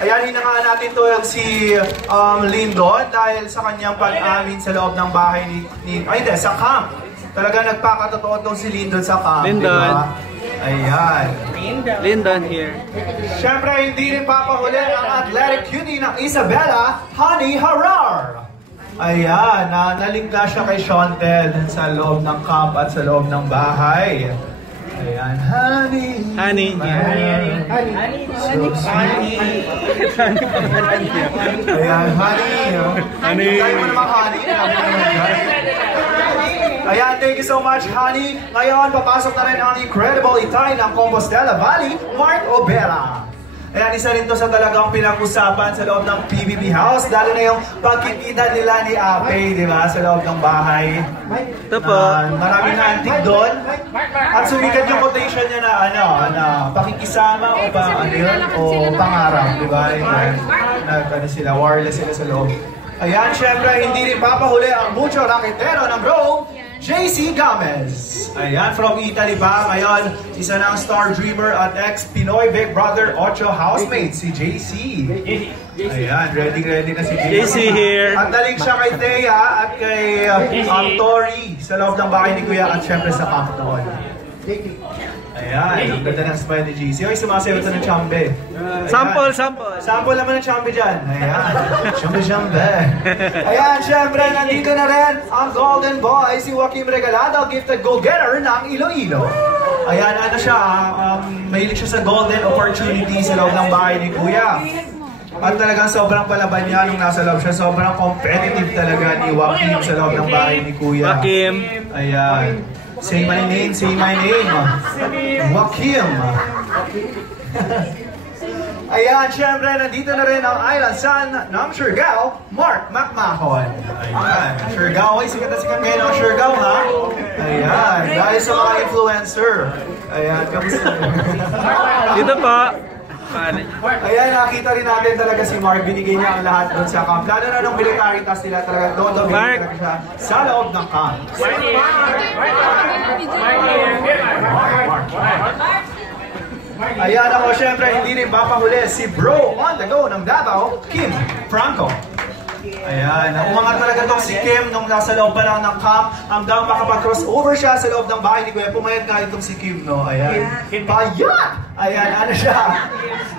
Ayan, hinangaan natin to si Lyndon dahil sa kanyang pag-amin sa loob ng bahay sa camp. Talaga nagpakatotoo tong si Lyndon sa camp. Lyndon. Diba? Ayan. Lyndon here. Siyempre, hindi rin papahuli ang athletic cutie ng Isabela, Honey Harar. Ayan, nalingga siya kay Shontel sa loob ng camp at sa loob ng bahay. Ayan, honey. Honey. Honey. Ayan, honey. Honey. Tayo mo naman, honey. Ayan, thank you so much, honey. Ngayon, papasok na rin ang incredible itay ng Compostela Valley, Mark Obera. Ayan, isa rin to sa talagang pinag-usapan sa loob ng PBB House, lalo na yung pagkikita nila ni Ape, di ba, sa loob ng bahay. Ito po. Maraming na antique doon. At sumikat yung quotation niya na pakikisama o pangarap, di ba? Sila, wireless sila sa loob. Ayan, syempre, hindi rin papahuli ang mucho raketero ng Rome, JC Gomez. Ayan, from Italy pa. Ngayon, isa ng star dreamer at ex-Pinoy Big Brother 8 housemate, si JC. Ayan, ready na si JC here. At daling siya kay Thea at kay Tori sa loob ng bahay ni Kuya at syempre sa camp doon. Ayan, ang ganda ng smile ni JC. Oy, sumasayaw ito ng chambe. Sample. Sample naman ng chambe dyan. Ayan, chambe. Ayan, syempre, nandito na rin ang golden boy, si Joaquim Regalado, gifted go-getter ng Iloilo. Ayan, ano siya, mahilig siya sa golden opportunity sa loob ng bahay ni Kuya. At talagang sobrang palaban niya nung nasa loob siya. Sobrang competitive talaga ni Joaquim sa loob ng bahay ni Kuya. Joaquim. Ayan. Say my name. Joaquim. Ayan, syempre, nandito na rin ang island son ng Siargao, Mark McMahon. Ayan, Siargao, ay sikat na sikat ngayon ang Siargao, ha? Ayan, dahil sa mga influencer. Ayan, kamusta? Dito po. Ayan, nakita rin natin talaga si Mark, binigay niya ang lahat doon sa camp. Lalo na nung military task nila talaga, doon talaga siya sa loob ng camp. Ayan ako, syempre, hindi rin papahuli si bro on the go ng Davao, Kim Franco. Ayan, umangat talaga itong si Kim nung nasa loob pa lang ng camp hanggang makapag-crossover siya sa loob ng bahay ni Kuya. Pumayat nga itong si Kim, no? Ayan. Payat! Ayan, ano siya?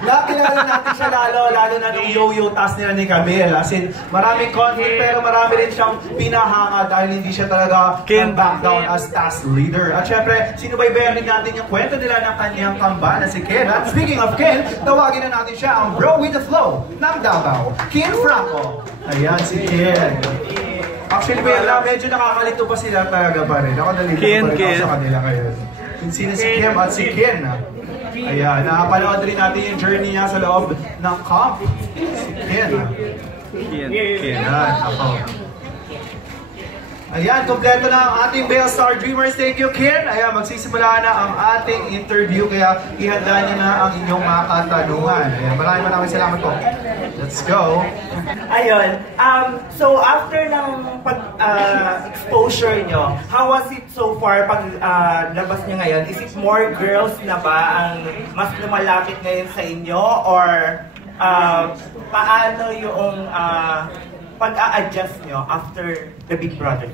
Nakilala natin siya lalo na nung yo-yo task nila ni Camille. As in, maraming conflict pero marami rin siyang pinahanga dahil hindi siya talaga back down as task leader. At syempre, sinubaybayan rin natin yung kwento nila ng kanyang kamba na si Ken. At speaking of Ken, tawagin na natin siya ang bro with the flow ng Davao, Kim Franco. Ayan, si Ken. Actually, medyo nakakalito pa sila talaga pa rin. Ako nalito pa rin ako sa kanila ngayon. Sino si Kim at si Ken. Ayan, nakapanood rin natin yung journey niya sa loob ng camp. Si Ken. Ayan, ako. Ayan, kompleto na ang ating Bale Star Dreamers. Thank you, Ken. Ayan, magsisimula na ang ating interview. Kaya ihanda niyo na ang inyong mga katanungan. Ayan, maraming salamat po. Let's go. Ayun. So after ng exposure nyo, how was it so far pag labas nyo ngayon? Is it more girls na ba ang mas lumalapit ngayon sa inyo? Or paano yung pag-a-adjust nyo after the Big Brother?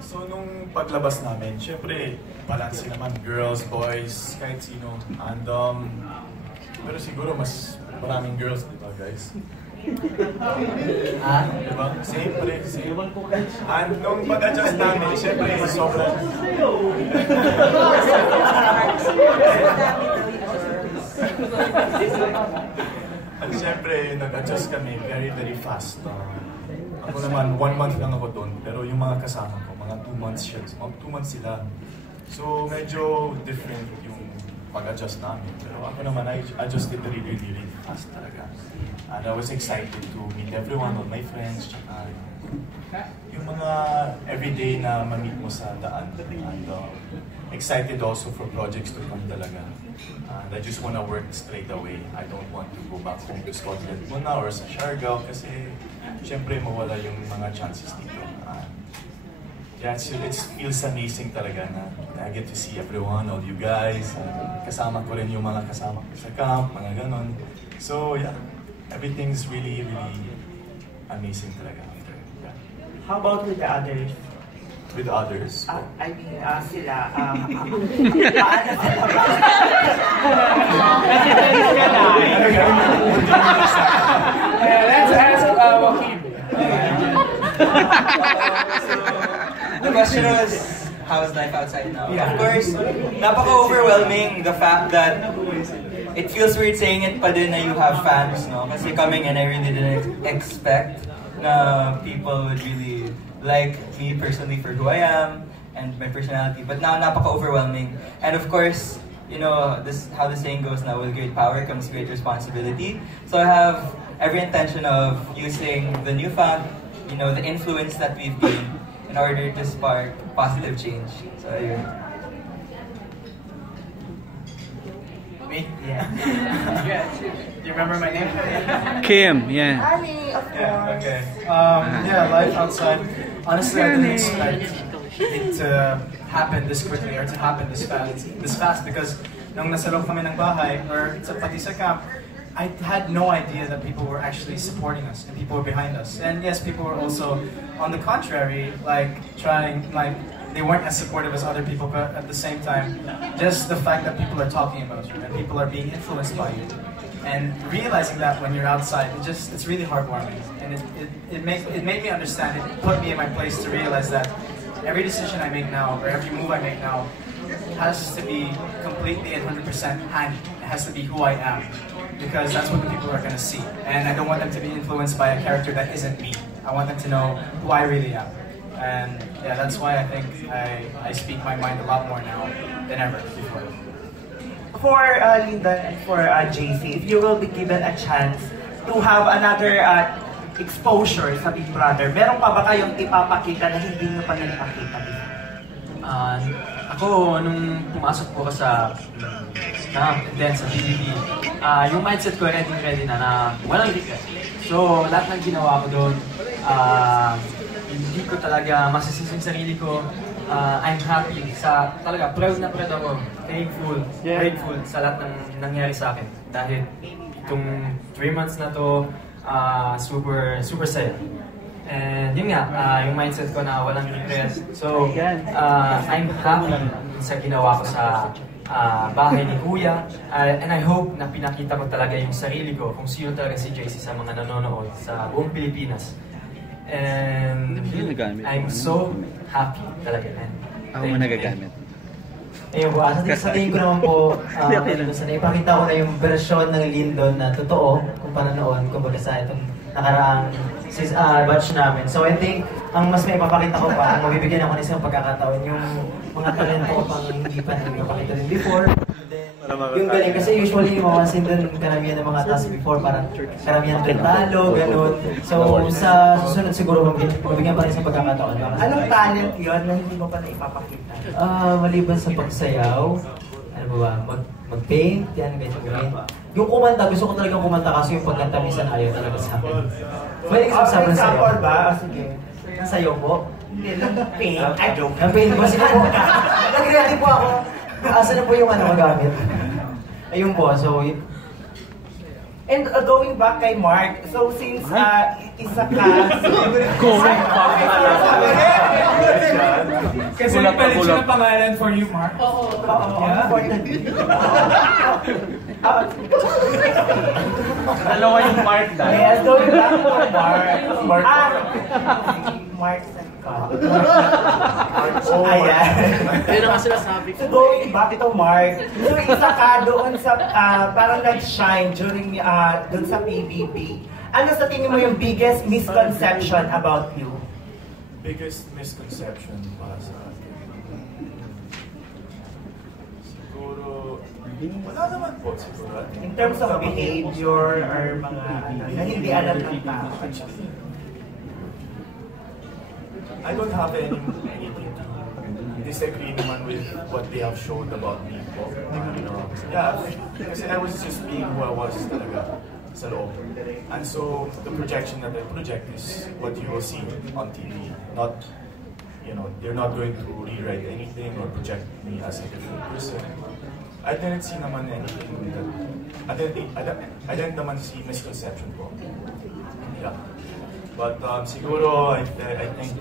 So nung paglabas namin, syempre balance naman, girls, boys, kahit sino. And pero siguro mas maraming girls, di ba guys? Diba? Same pa rin, same. And nung pag-adjust namin, syempre mas sobrang... At syempre, nag-adjust kami very fast. Ako naman, 1 month lang ako doon, pero yung mga kasama ko, mga 2 months siya. Mga 2 months sila. So, medyo different yung pag-adjust namin. Pero ako naman, I adjusted really fast talaga. And I was excited to meet everyone, all my friends, tsaka yung mga everyday na ma-meet mo sa daan. And excited also for projects to come talaga. And I just wanna work straight away. I don't want to go back home to Scotland muna or sa Siargao kasi syempre mawala yung mga chances dito. Yeah, it feels amazing talaga na I get to see everyone, all you guys. Kasama ko rin yung mga kasama ko sa camp, mga ganon. So yeah, everything's really, really amazing talaga after. Yeah. How about with the others? With others. I mean, sila, Let's ask Joaquin. The question was, how is life outside now? Yeah. Of course, napaka-overwhelming the fact that it feels weird saying it pa din na you have fans, no? Kasi coming in, I really didn't expect na people would really like me personally for who I am and my personality. But now, napaka-overwhelming. And of course, you know, this how the saying goes now, with great power comes great responsibility. So I have every intention of using the newfound, you know, the influence that we've gained in order to spark positive change. So, yun. Me? Yeah. Yeah. Do you remember my name? Kim, yeah. Ali, of course. Okay. Yeah, life outside. Honestly, I didn't expect it to happen this quickly or to happen this fast because nung nasa loob kami ng bahay or pati sa camp, I had no idea that people were actually supporting us and people were behind us. And yes, people were also, on the contrary, like they weren't as supportive as other people, but at the same time, just the fact that people are talking about you and people are being influenced by you. And realizing that when you're outside, it's really heartwarming. And it made me understand, it put me in my place to realize that every decision I make now, or every move I make now, has to be completely and 100% and it has to be who I am. Because that's what the people are going to see. And I don't want them to be influenced by a character that isn't me. I want them to know who I really am. And yeah, that's why I think I speak my mind a lot more now than ever before. For Linda and for JC, if you will be given a chance to have another exposure sa Big Brother, meron pa ba kayong ipapakita na hindi nyo pa napakita before? Ako, nung pumasok po ako sa camp and then sa BBB, yung mindset ko ready na walang regret. So, lahat ng ginawa ko doon, hindi ko talaga masisisi yung sarili ko. I'm happy talaga, proud na proud ako, thankful, grateful sa lahat ng nangyari sa akin. Dahil itong 3 months na to, super saya. And yun nga, yung mindset ko na walang regret. So, I'm happy sa ginawa ko sa bahay ni Kuya. And I hope na pinakita ko talaga yung sarili ko kung sino talaga si JC sa mga nanonood sa buong Pilipinas. And I'm so happy talaga. Ako mo nagagamit. Ayun po, sa tingin ko naman po, ipakita ko na yung version ng Lindon na totoo kung paano noon, kumbaga sa itong nakaraang batch namin. So I think, ang mas may ipapakita ko pa, ang mabibigyan ako ng isang pagkakataon, yung mga talento ko pang hindi pa nagpapakita din before. Yung galing, kasi usually yung mamansin doon karamihan ng mga task before, parang karamihan doon talo, ganun. So sa susunod siguro mabigyan pa rin isang pagkakataon. Anong talent yun na hindi mo pa na ipapakita? Maliban sa pagsayaw, ano ba, mag-paint, yan, ganyan. Yung kumanta, gusto ko talagang kumanta kasi yung pagkanta minsan ayaw talaga sa akin. Pwede isang sabi ng sayaw. Example ba? Sige. Ang sayaw po? Hindi, ng paint. I don't know. Ang paint po, sige po. Nag-ready po ako. Asa na po yung magamit? Ayun po, so... And going back kay Mark, so since isa ka... Going back Kasi nagpalit siya ng pangalan for you, Mark. Oo. Dalawa yung Mark dahil. Yes, going back to Mark. Mark Sanka. Ayan. Yun ang sinasabi ko. So going back to Mark, so isa ka doon sa parang nag-shine during doon sa PBB. Ano sa tingin mo yung biggest misconception about you? Biggest misconception para sa akin. Siguro, wala naman po siguro. In terms of behavior or mga na hindi alam ng tao. I don't have anything to disagree naman with what they have showed about me po. Yeah, kasi I was just being who I was talaga sa loob. And so, the projection that I project is what you will see on TV. Not, they're not going to rewrite anything or project me as a different person. I didn't see naman anything that I didn't naman si misconception ko. Yeah. But siguro, I think,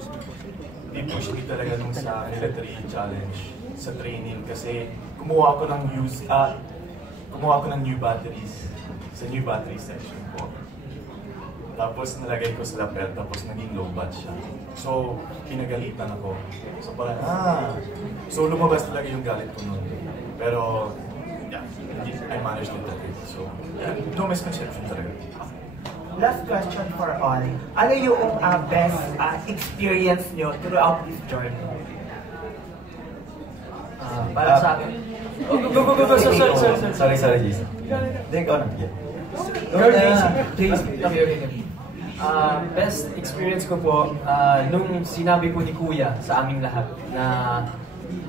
i-push me talaga nung sa military challenge sa training kasi kumuha ako ng new batteries sa new battery section ko. Tapos nalagay ko sa lapel, tapos naging low bat siya. So, pinagalitan ako. So parang, so lumabas talaga yung galit ko nun. Pero, yeah, I managed to do it. So, yeah, no misconception talaga. Last question for all. Ano yung best experience nyo throughout this journey? Para sa akin. Sorry, Jason. Hindi, ikaw na. Best experience ko po, nung sinabi po ni Kuya sa aming lahat na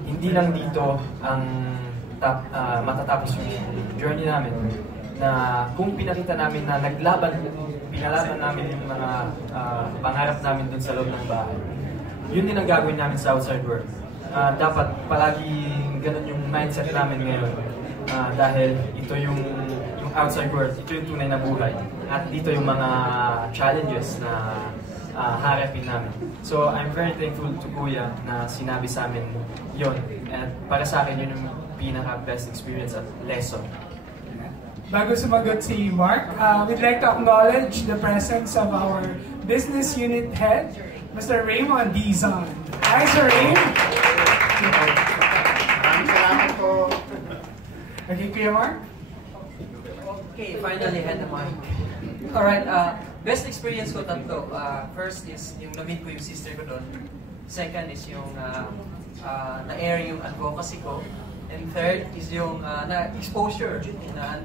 hindi lang dito ang matatapos yung journey namin, na kung pinakita namin na pinalaban namin yung mga pangarap namin dun sa loob ng bahay, yun din ang gagawin namin sa outside world. Dapat palagi ganun yung mindset namin ngayon, dahil ito yung outside world, ito yung tunay na buhay, at dito yung mga challenges na harapin namin. So I'm very thankful to Kuya na sinabi sa amin yun, at para sa akin yun yung pinaka-best experience at lesson. Bago sumagot si Mark, we'd like to acknowledge the presence of our business unit head, Mr. Raymond Dizon. Hi, Sir Ray. Salamat po. Okay, Kuya Mark? Okay, finally had the mic. Alright, best experience ko tatlo. First is yung na-meet ko yung sister ko doon. Second is yung na-air yung advocacy ko. And third is yung na-exposure na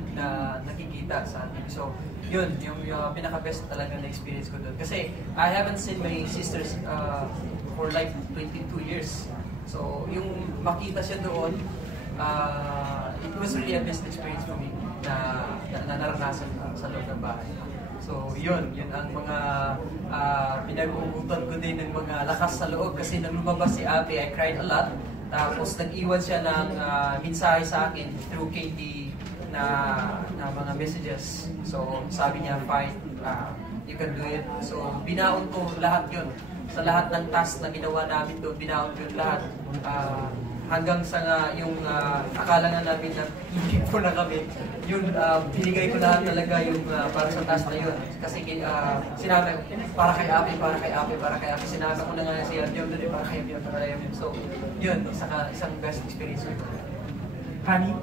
nakikita sa atin. So, yun, yung pinaka-best talaga na experience ko doon. Kasi I haven't seen my sisters for like 22 years. So, yung makita siya doon, it was really a best experience for me na naranasan sa loob ng bahay. So, yun ang mga pinag-uugutan ko din ng mga lakas sa loob kasi nang lumabas si Ate, I cried a lot. Tapos nag-iwan siya ng mensahe sa akin through KT na mga messages. So sabi niya, fine, you can do it. So binaon ko lahat yun. Sa lahat ng task na ginawa namin doon, binaon ko lahat. Hanggang sa yung akala nga namin na hindi po na kami, yun, binigay ko lahat talaga yung para sa task na yun. Kasi sinabi, para kay Api. Sinabi ko na nga siya, yun, para kay Api. So, yun, isang best experience ko. Honey?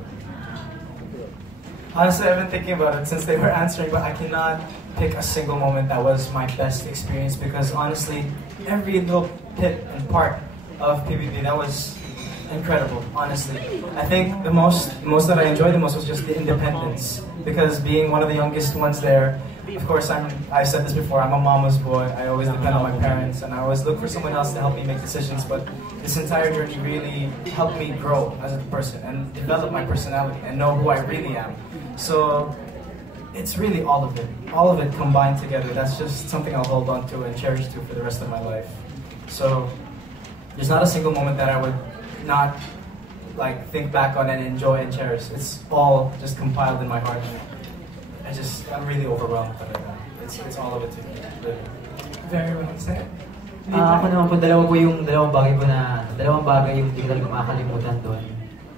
Honestly, I've been thinking about it since they were answering, but I cannot pick a single moment that was my best experience because honestly, every little bit and part of PBB, that was incredible, honestly. I think the most that I enjoyed the most was just the independence because being one of the youngest ones there, of course I said this before, I'm a mama's boy. I always depend on my parents and I always look for someone else to help me make decisions, but this entire journey really helped me grow as a person and develop my personality and know who I really am. So it's really all of it combined together. That's just something I'll hold on to and cherish to for the rest of my life. So there's not a single moment that I would not like think back on and enjoy and cherish. It's all just compiled in my heart. I'm really overwhelmed by it. It's all of it to me, really. Very well said. Ako naman po, dalawang bagay yung hindi ko talaga makakalimutan doon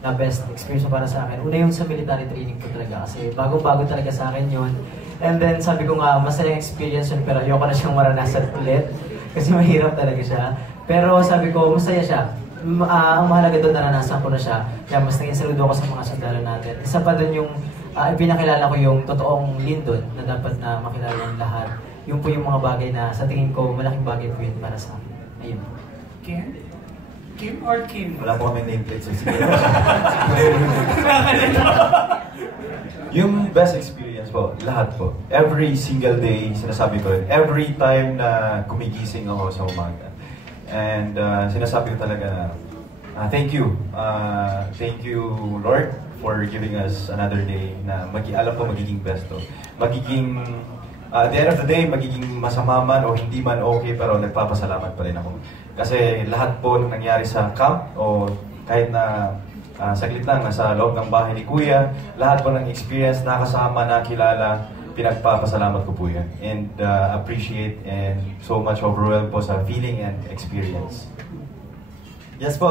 na best experience para sa akin. Una yung sa military training ko talaga kasi bagong-bago talaga sa akin yun. And then sabi ko nga, masayang experience yun pero ayoko na siyang maranasan ulit kasi mahirap talaga siya. Pero sabi ko, masaya siya. Ang mahalaga doon, naranasan ko na siya. Kaya mas naging saludo ko sa mga sundalo natin. Isa pa doon yung ipinakilala ko yung totoong Lindon na dapat na makilala ng lahat. Yun po yung mga bagay na sa tingin ko malaking bagay po yun para sa akin. Ayun. Kim? Kim or Kim? Wala po kami nameplate sa Yung best experience po, lahat po. Every single day, sinasabi ko rin. Every time na gumigising ako sa umaga. And sinasabi ko talaga na thank you. Thank you, Lord, for giving us another day na alam ko magiging best to. Magiging, at the end of the day, magiging masama man o hindi man okay, pero nagpapasalamat pa rin ako. Kasi lahat po nung nangyari sa camp o kahit na saglit lang, nasa loob ng bahay ni Kuya. Lahat po ng experience, nakasama, nakilala, pinagpapasalamat ko po yan. And appreciate and so much overwhelmed po sa feeling and experience. Yes po,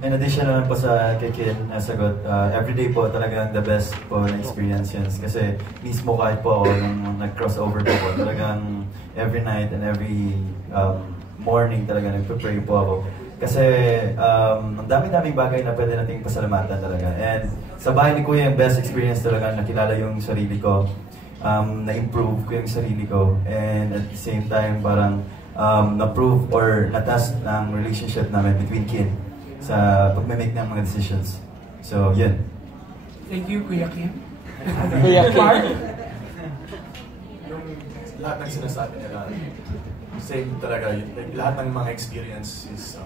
in addition naman po sa kay Ken na sagot, everyday po talagang the best po na experience yun. Kasi mismo kahit po ako nung nag-crossover po talagang every night and every morning talaga nagpe-pray po ako. Kasi ang dami-daming bagay na pwede nating pasalamatan talaga. And sa bahay ni Kuya, yung best experience talaga, nakilala yung sarili ko, na-improve ko yung sarili ko, and at the same time parang na-prove or na-test ng relationship namin between Kin sa pag-make ng mga decisions. So, yun. Thank you, Kuya Kim. Kuya Kim. Yung lahat ng sinasabi nila, same talaga. Like, lahat ng mga experiences,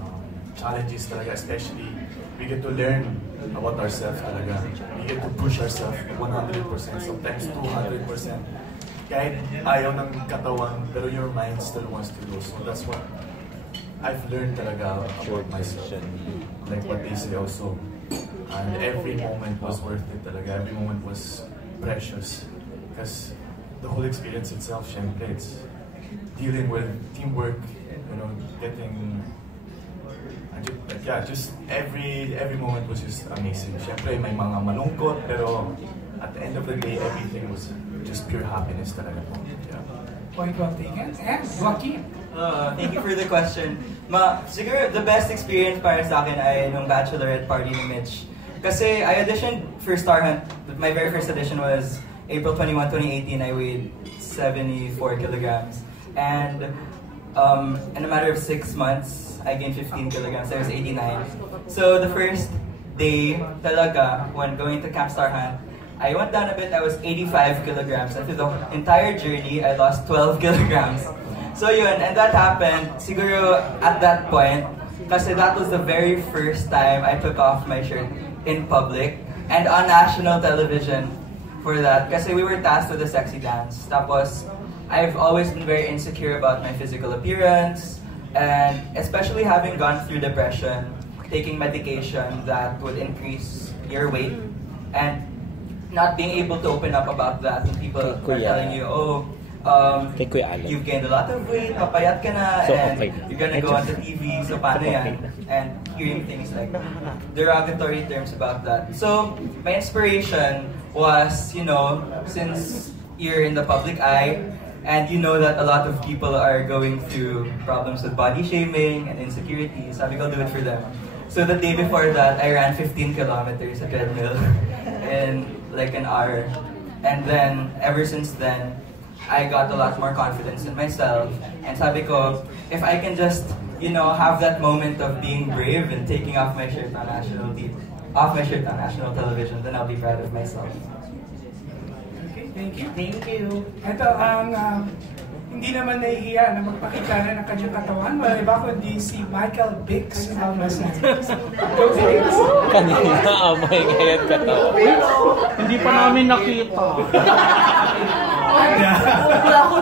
challenges talaga, especially we get to learn about ourselves talaga. We get to push ourselves 100%, sometimes 200%. Kahit ayaw ng katawan, pero your mind still wants to go. So that's what I've learned talaga about myself. Like what they say also. And every moment was worth it talaga. Every moment was precious. Because the whole experience itself, syempre, it's dealing with teamwork, you know, getting... Yeah, just every moment was just amazing. Syempre, may mga malungkot, pero at the end of the day, everything was just pure happiness talaga po. Yeah. Point well taken. And Joaquin. Thank you for the question. Siguro, the best experience para sa akin ay nung bachelorette party ni Mitch. Kasi I auditioned for Star Hunt. My very first audition was April 21, 2018. I weighed 74 kilograms. And in a matter of 6 months, I gained 15 kilograms. I was 89. So the first day talaga, when going to Camp Star Hunt, I went down a bit. I was 85 kilograms. And through the entire journey, I lost 12 kilograms. So yun, and that happened siguro at that point, kasi that was the very first time I took off my shirt in public and on national television for that. Kasi we were tasked with a sexy dance. Tapos, I've always been very insecure about my physical appearance, and especially having gone through depression, taking medication that would increase your weight, and not being able to open up about that, and people are telling you, oh, you've gained a lot of weight, papayat ka na, So, and okay. you're gonna go on the TV, so paano yan? And hearing things like derogatory terms about that. So, my inspiration was, you know, since you're in the public eye, and you know that a lot of people are going through problems with body shaming and insecurity, sabi ko, do it for them. So the day before that, I ran 15 kilometers at treadmill in like an hour. And then, ever since then, I got a lot more confidence in myself. And sabi ko, if I can just, you know, have that moment of being brave and taking off my shirt on national television, then I'll be proud of myself. Thank you. Thank you. Ito ang hindi naman nahihiya na magpakita na ng kanyang katawan. Wala iba kundi si Michael Bix ng Los Angeles. Go Bix! Kanina, amoy ngayon katawan. Hindi pa namin nakita. Wala ko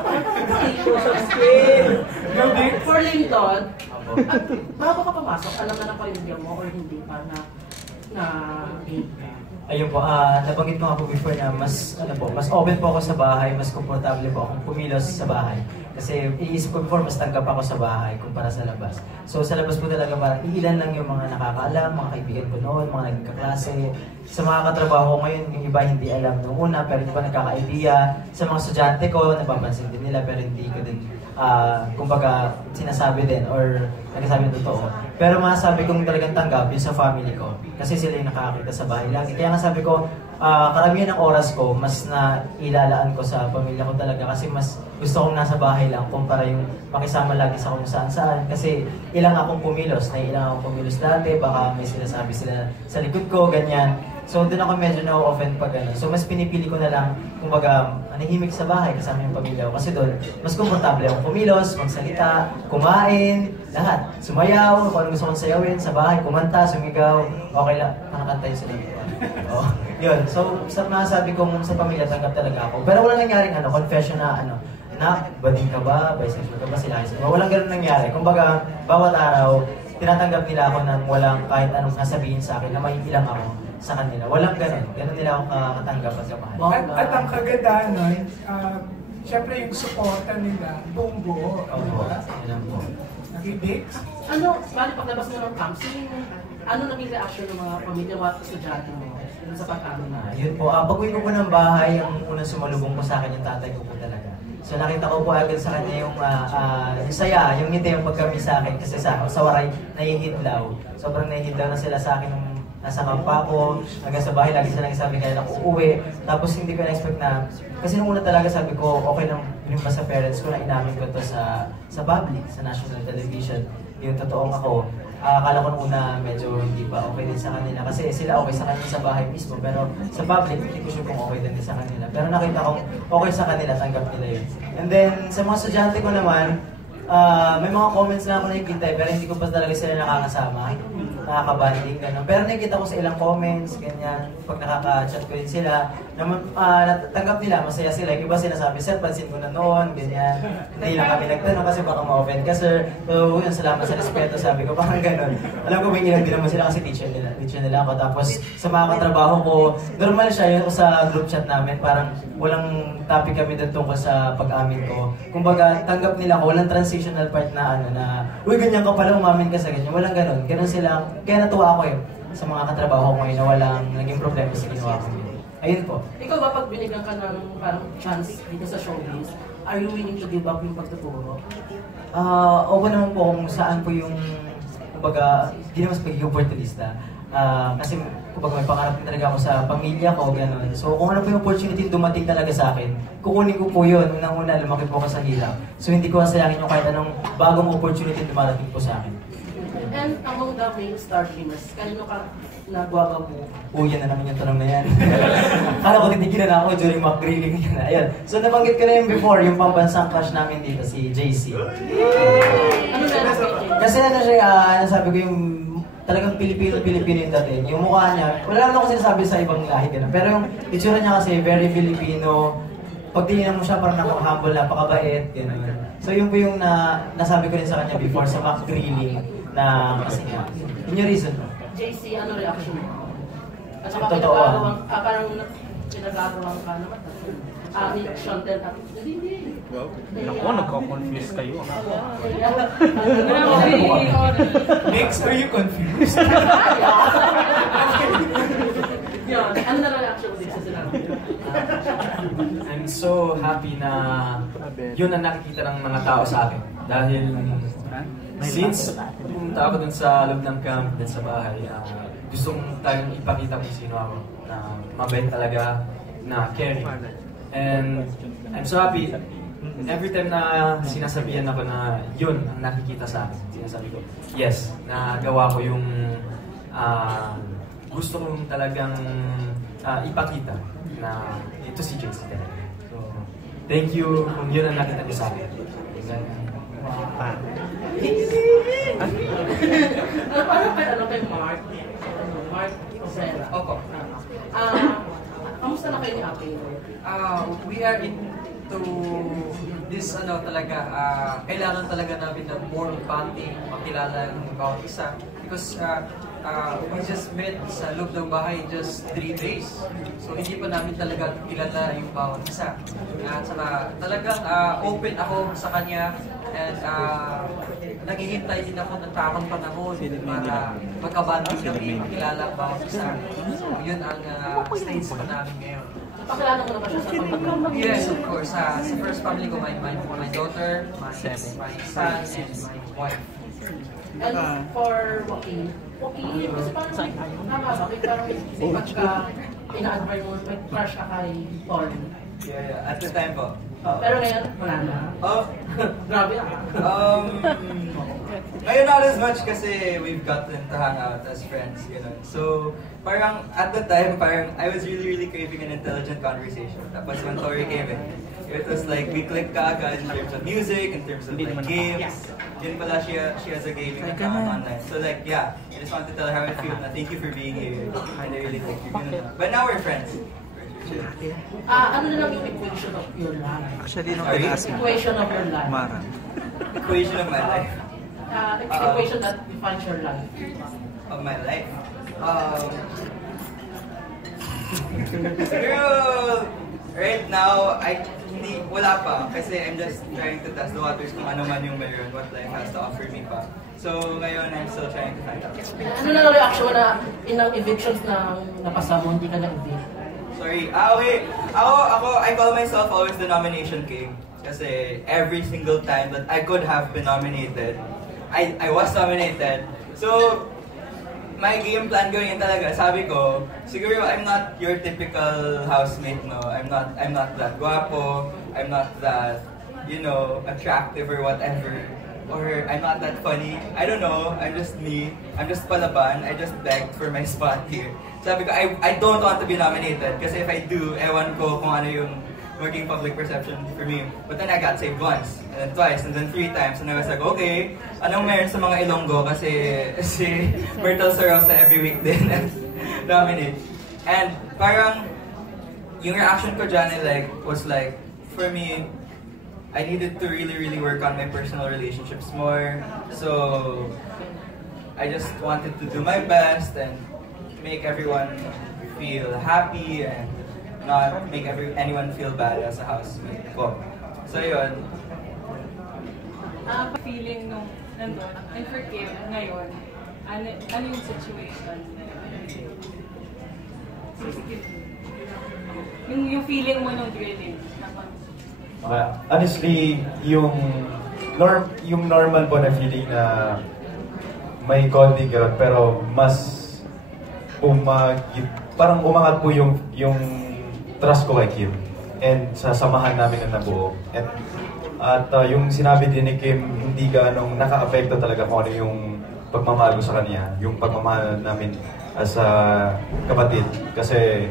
sa scale. Go Bix! For Linton, bago ka pumasok, alam na ng pamilya mo or hindi pa na Ayun po, nabanggit ko nga po before na mas open po ako sa bahay, mas komportable po akong pumilos sa bahay. Kasi iisip ko before, mas tanggap ako sa bahay kumpara sa labas. So sa labas po talaga parang iilan lang yung mga nakakaalam, mga kaibigan ko noon, mga nagkaklase. Sa mga katrabaho ko ngayon, yung iba hindi alam nung una, pero hindi pa nagkaka-idea. Sa mga estudyante ko, napapansin din nila, pero hindi ko din kumbaga sinasabi din or nagsasabi ng totoo. Pero masasabi kong talagang tanggap yun sa family ko. Kasi sila yung nakakakita sa bahay lagi. Kaya nga sabi ko, karamihan ng oras ko, mas na ilalaan ko sa pamilya ko talaga. Kasi mas gusto kong nasa bahay lang kumpara yung makisama lagi sa kung saan-saan. Kasi ilang akong pumilos. Ilang akong pumilos dati. Baka may sinasabi sila sa likod ko, ganyan. So doon ako medyo na-offend pag gano'n. So mas pinipili ko na lang, kumbaga, nanahimik sa bahay kasama yung pamilya ko. Kasi doon, mas komportable akong pumilos, magsalita, kumain, lahat. Sumayaw, kung ano gusto kong sayawin, sa bahay, kumanta, sumigaw, okay lang, nakakanta yun sila. Oh, yun. So, nasabi ko sa pamilya, tanggap talaga ako. Pero wala nangyaring confession na bading ka ba, bisexual ka ba, sila. Walang ganun nangyari. Kumbaga, bawat araw, tinatanggap nila ako nang walang kahit anong sasabihin sa akin na may ilang ako sa kanila. Walang ganun. Ganun nila ako katanggap at kamahal. At ang kagandahan nun, syempre yung suporta nila, buong buo. Oo, yan po. Nakidig? Ano, bali paglabas mo ng camp, ano naging reaction ng mga pamilya at estudyante mo sa pag-amin na? Yun po, pag-uwi ko po ng bahay, ang unang sumalubong po sa akin yung tatay ko po talaga. So nakita ko po agad sa kanya yung saya, yung ngiti yung pagkami sa akin kasi sa waray, nahihidlaw. Sobrang nahihidlaw na sila sa akin nung nasa kampa ko, hanggang sa bahay, lagi sila nagsabi kaya ako uuwi. Tapos hindi ko na-expect na, kasi nung una talaga sabi ko, okay lang yun pa sa parents ko na inamin ko to sa public, sa national television. Yung totoong ako. Akala ko nung una medyo hindi pa okay din sa kanila kasi sila okay sa kanila sa bahay mismo pero sa public hindi ko sure kung okay din sa kanila pero nakita ko okay sa kanila, tanggap nila yun. And then sa mga estudyante ko naman may mga comments na ako nakikita pero hindi ko pa talaga sila nakakasama, nakakabanding gano'n. Pero nakikita ko sa ilang comments, ganyan, pag nakaka-chat ko din sila, natanggap nila, masaya sila. Yung iba sinasabi, sir, pansin ko na noon, ganyan. Nahilang kami nagtanong kasi baka ma-offend ka, sir. So, yun, salamat sa respeto, sabi ko, parang gano'n. Alam ko, may ilang din naman sila kasi teacher nila ako. Tapos, sa mga katrabaho ko, normal siya yun sa group chat namin, parang walang topic kami doon tungkol sa pag-amin ko. Kumbaga, tanggap nila ako, walang transitional part na uy, ganyan ka pala, umamin ka sa ganyan. Walang gano'n. Gano'n sila. Kaya natuwa ako sa mga katrabaho ko ngayon na walang naging problema sa ginawa ko. Ayun po. Ikaw ba pag binigyan ka ng parang chance dito sa showbiz, are you willing to give up yung pagtuturo? Oo naman po kung saan po yung, kumbaga, hindi naman sa pagiging opportunista. Kasi kumbaga may pangarap din talaga ako sa pamilya ko, gano'n. So kung ano po yung opportunity dumating talaga sa akin, kukunin ko po yun. Unang-una, lumaki po ako sa hirap. So hindi ko masayangin yung kahit anong bagong opportunity dumarating po sa akin. And among the main star streamers, kanino ka nagwaga mo? Yan na naman yung tanong na yan. Kala ko titigil na ako during mock grilling yun. Ayun. So nabanggit ko na yung before, yung pambansang crush namin dito, si JC. Ano na kasi siya, sabi ko yung talagang Pilipino yung dating. Yung mukha niya, wala naman ako sinasabi sa ibang lahi ganun. Pero yung itsura niya kasi very Filipino. Pag tinignan mo siya, parang humble, napakabait, gano'n. So yun po yung nasabi ko rin sa kanya before sa mock grilling na kasi nga. Yun yung reason mo. JC, ano reaction mo? At saka Totoo. parang pinagagawa ka naman. Chantel, hindi. Naku, nagko-confuse kayo. Mix, are you confused? Yan, ano na reaction mo din sa sinabi? I'm so happy na yun ang nakikita ng mga tao sa akin. Dahil since pumunta ako dun sa loob ng camp, dun sa bahay, gustong tayong ipakita kung sino ako. Na mabait talaga, na caring. And I'm so happy. Every time na sinasabihan ako na yun ang nakikita sa akin, sinasabi ko, yes, nagawa ko yung gusto kong talagang ipakita na ito si JC talaga. So, thank you kung yun ang nakita niyo sa akin. Ano kay Mark? Mark Osera. Opo. Kamusta na kayo ni Ate? We are into this talaga, kailangan talaga namin ng more bonding, makilala ng bawat isa. Because we just met sa loob ng bahay just 3 days. So hindi pa namin talaga kilala yung bawat isa. At saka talagang open ako sa kanya and naghihintay din ako ng tamang panahon para magkabanding kami, makilala ang bawat isa. So yun ang stage pa namin ngayon. Pakilala mo na ba siya sa pamilya? Yes, of course. Sa first family ko, my daughter, my son, and my wife. And for Joaquin, kasi parang tama ba? May parang pagka ina-admire mo, may crush ka kay Thorn. Yeah, at the time po. Pero ngayon, wala na. Grabe Ngayon not as much kasi we've gotten to hang out as friends, you know. So, parang at the time, parang I was really craving an intelligent conversation. Tapos when Tori came in, it was like we clicked kaagad in terms of music, in terms of like games. Yun pala she has a gaming account online. So like, yeah, I just want to tell her how I feel na thank you for being here. And I really thank you. But now we're friends. Ano na lang yung equation of your life? Actually, nung pinaas mo. Equation of your life. Mara. Equation of my life. situation that defines your life? Of my life? Siguro, right now, wala pa. Kasi I'm just trying to test the waters kung ano man yung meron, what life has to offer me pa. So, ngayon, I'm still trying to find out. Ano na reaction na inang evictions na napasa mo, hindi ka na-evict? Sorry. Okay. I call myself always the nomination king. Kasi every single time that I could have been nominated, I was nominated. So, my game plan going in talaga, sabi ko, siguro I'm not your typical housemate, no. I'm not that guapo, I'm not that, attractive or whatever. Or I'm not that funny. I don't know. I'm just me. I'm just palaban. I just begged for my spot here. Sabi ko, I don't want to be nominated kasi if I do, ewan ko kung ano yung working public perception for me. But then I got saved once, and then twice, and then 3 times, and I was like, okay, anong meron sa mga Ilonggo kasi si Myrtle Sarosa every week din nominate. And parang yung reaction ko dyan was like, for me, I needed to really work on my personal relationships more. So I just wanted to do my best and make everyone feel happy and not make anyone feel bad as a housemate ko. So yun. Feeling nung nandun, and for Kim ngayon, ano yung situation? Yung feeling mo nung drilling? Honestly, yung normal po na feeling na may konting kirot, pero mas parang umangat po yung trust ko kay Kim and sa samahan namin na nabuo. At yung sinabi din ni Kim, hindi ganong naka-apekto talaga kung ano yung pagmamahal ko sa kanya, yung pagmamahal namin as a kapatid. Kasi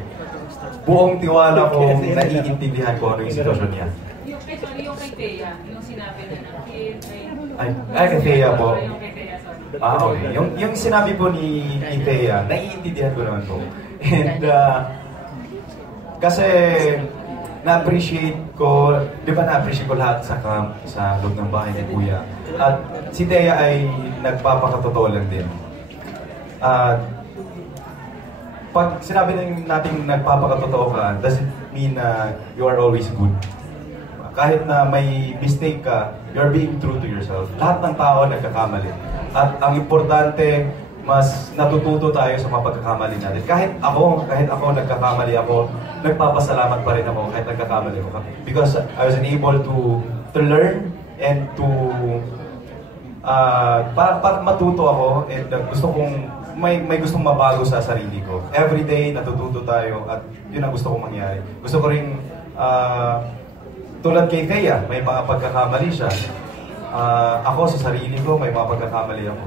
buong tiwala ko, naiintindihan ko ano yung sitwasyon niya. Yung kay Thea, yung sinabi na ng kid, kay Thea po. Yung kay Thea, sorry. Okay. Yung sinabi po ni Thea, naiintindihan ko naman po. And kasi na-appreciate ko, di ba na-appreciate ko lahat sa camp, sa loob ng bahay ni Kuya. At si Thea ay nagpapakatotoo lang din. Pag sinabi natin nagpapakatotoo ka, doesn't mean na you are always good. Kahit na may mistake ka, you're being true to yourself. Lahat ng tao nagkakamali. At ang importante, mas natututo tayo sa mga pagkakamali natin. Kahit ako nagkakamali ako, nagpapasalamat pa rin ako kahit nagkakamali ako. Because I was able to learn and to para matuto ako and gusto kong may gustong mabago sa sarili ko. Every day natututo tayo at yun ang gusto kong mangyari. Gusto ko ring tulad kay Thea, may mga pagkakamali siya. Ako sa sarili ko, may mga pagkakamali ako.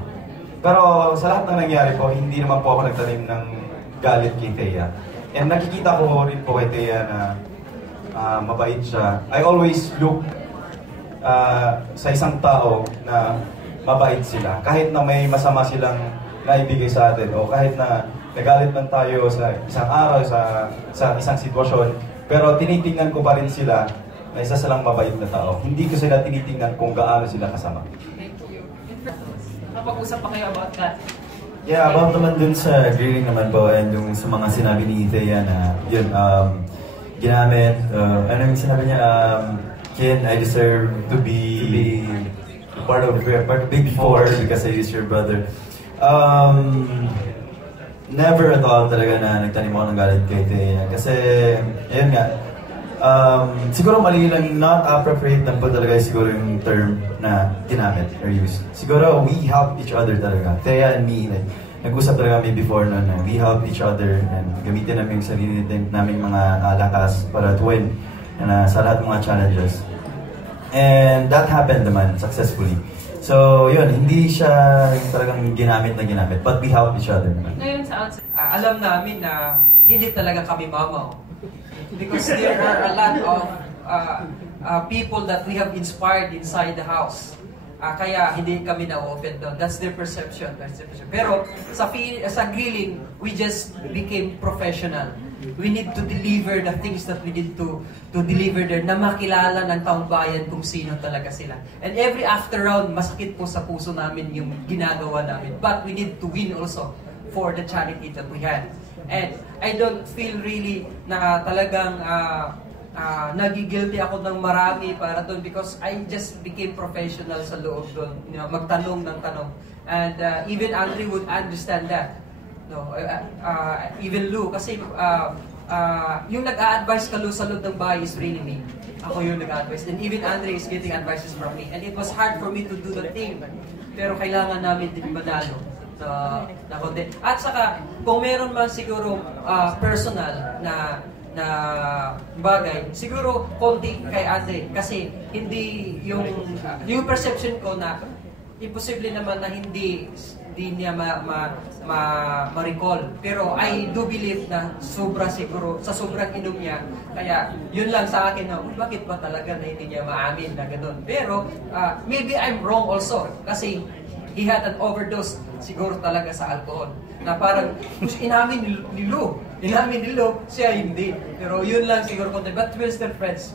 Pero sa lahat ng nangyari po, hindi naman po ako nagtanim ng galit kay Thea. And nakikita ko rin po kay Thea na mabait siya. I always look sa isang tao na mabait sila. Kahit na may masama silang naibigay sa atin o kahit na nagalit man tayo sa isang araw, sa isang sitwasyon, pero tinitingnan ko pa rin sila na isa silang mabait na tao. Hindi ko sila tinitingnan kung gaano sila kasama. Thank you. Kapag-usap pa kayo about that? Yeah, about naman dun sa grilling naman po and yung sa mga sinabi ni Thea na yun, ginamit, ano yung sinabi niya, Ken, I deserve to be part of Big Four because I is your brother. Never at all talaga na nagtanim ako ng galit kay Thea. Kasi, ayun nga, siguro mali lang, not appropriate lang po talaga siguro yung term na ginamit or used. Siguro we help each other talaga. Thea and me, like, nag-usap talaga kami before na we help each other and gamitin namin yung sarili namin mga lakas para to win sa lahat ng mga challenges. And that happened naman successfully. So yun, hindi siya talagang ginamit na ginamit, but we help each other naman. Ngayon sa outside, alam namin na hindi talaga kami mamaw. Because there are a lot of people that we have inspired inside the house. Kaya hindi kami na-offend doon. That's their perception. Pero sa grilling, we just became professional. we need to deliver the things that we need to deliver there, na makilala ng taong bayan kung sino talaga sila. And every after round, masakit po sa puso namin yung ginagawa namin. But we need to win also for the charity that we had. And I don't feel really na talagang nagigilty ako ng marami para doon because I just became professional sa loob doon. You know, magtanong ng tanong. And even Andre would understand that. No, even Lou, kasi yung nag-a-advise ka Lou sa loob ng bahay is really me. Ako yung nag-a-advise. And even Andre is getting advices from me. And it was hard for me to do the thing. Pero kailangan namin din manalo. At saka, kung meron man siguro personal na bagay, siguro konti kay Andre kasi hindi yung perception ko na imposible naman na hindi niya ma-recall. Pero I do believe na sobra siguro, sa sobrang inom niya, kaya yun lang sa akin na, bakit ba talaga na hindi niya maamin na gano'n? Pero maybe I'm wrong also kasi he had an overdose siguro talaga sa alcohol. Na parang inamin ni Lou, siya hindi. Pero yun lang siguro content. But we're still friends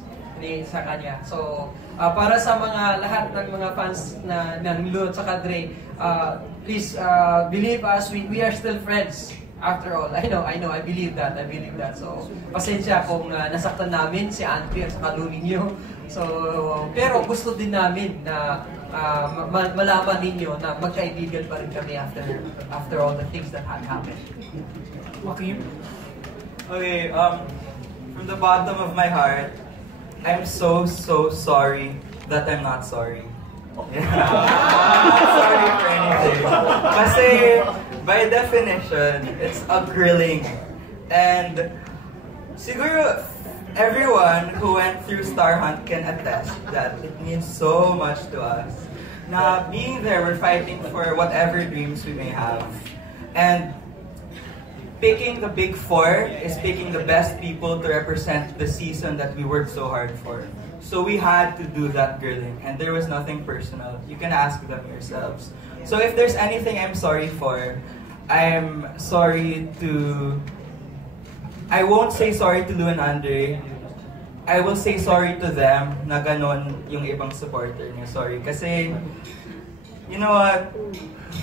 sa kanya. So, para sa mga lahat ng mga fans ng Lou at saka Dre, please believe us, we are still friends. After all, I know, I believe that. So, pasensya kung nasaktan namin si Andre at saka Lou ninyo. So, pero gusto din namin na malaman ninyo na magkaibigan pa rin kami after all the things that had happened. Joaquin? Okay, from the bottom of my heart, I'm so sorry that I'm not sorry. Yeah. I'm not sorry for anything. Kasi, by definition, it's a grilling. And, siguro, everyone who went through Star Hunt can attest that it means so much to us. Na being there, we're fighting for whatever dreams we may have. And picking the big four is picking the best people to represent the season that we worked so hard for. So we had to do that grilling, and there was nothing personal. You can ask them yourselves. So if there's anything I'm sorry for, I'm sorry to... I won't say sorry to Lou and Andre. I will say sorry to them na ganon yung ibang supporter niya. Sorry. Kasi, you know what?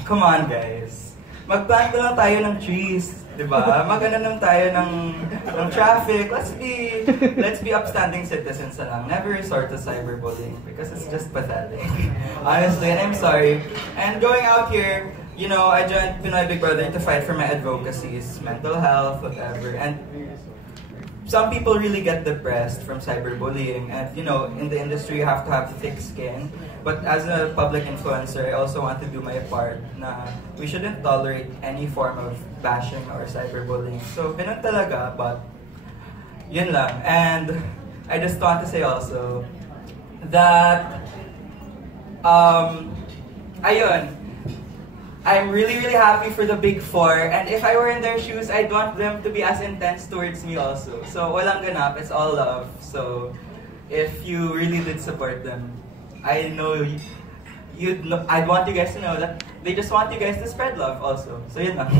Come on, guys. Mag-plant na lang tayo ng trees. Diba? Mag-ano lang tayo ng traffic. Let's be upstanding citizens na lang. Never resort to cyberbullying because it's just pathetic. Honestly, and I'm sorry. And going out here, you know, I joined Pinoy Big Brother to fight for my advocacies, mental health, whatever. And some people really get depressed from cyberbullying. And, you know, in the industry, you have to have thick skin. But as a public influencer, I also want to do my part na we shouldn't tolerate any form of bashing or cyberbullying. So, ganun talaga, but yun lang. And I just want to say also that, ayun, I'm really happy for the Big Four, and if I were in their shoes, I'd want them to be as intense towards me also. So, walang ganap, it's all love. So, if you really did support them, I know I'd want you guys to know that they just want you guys to spread love also. So, yun lang.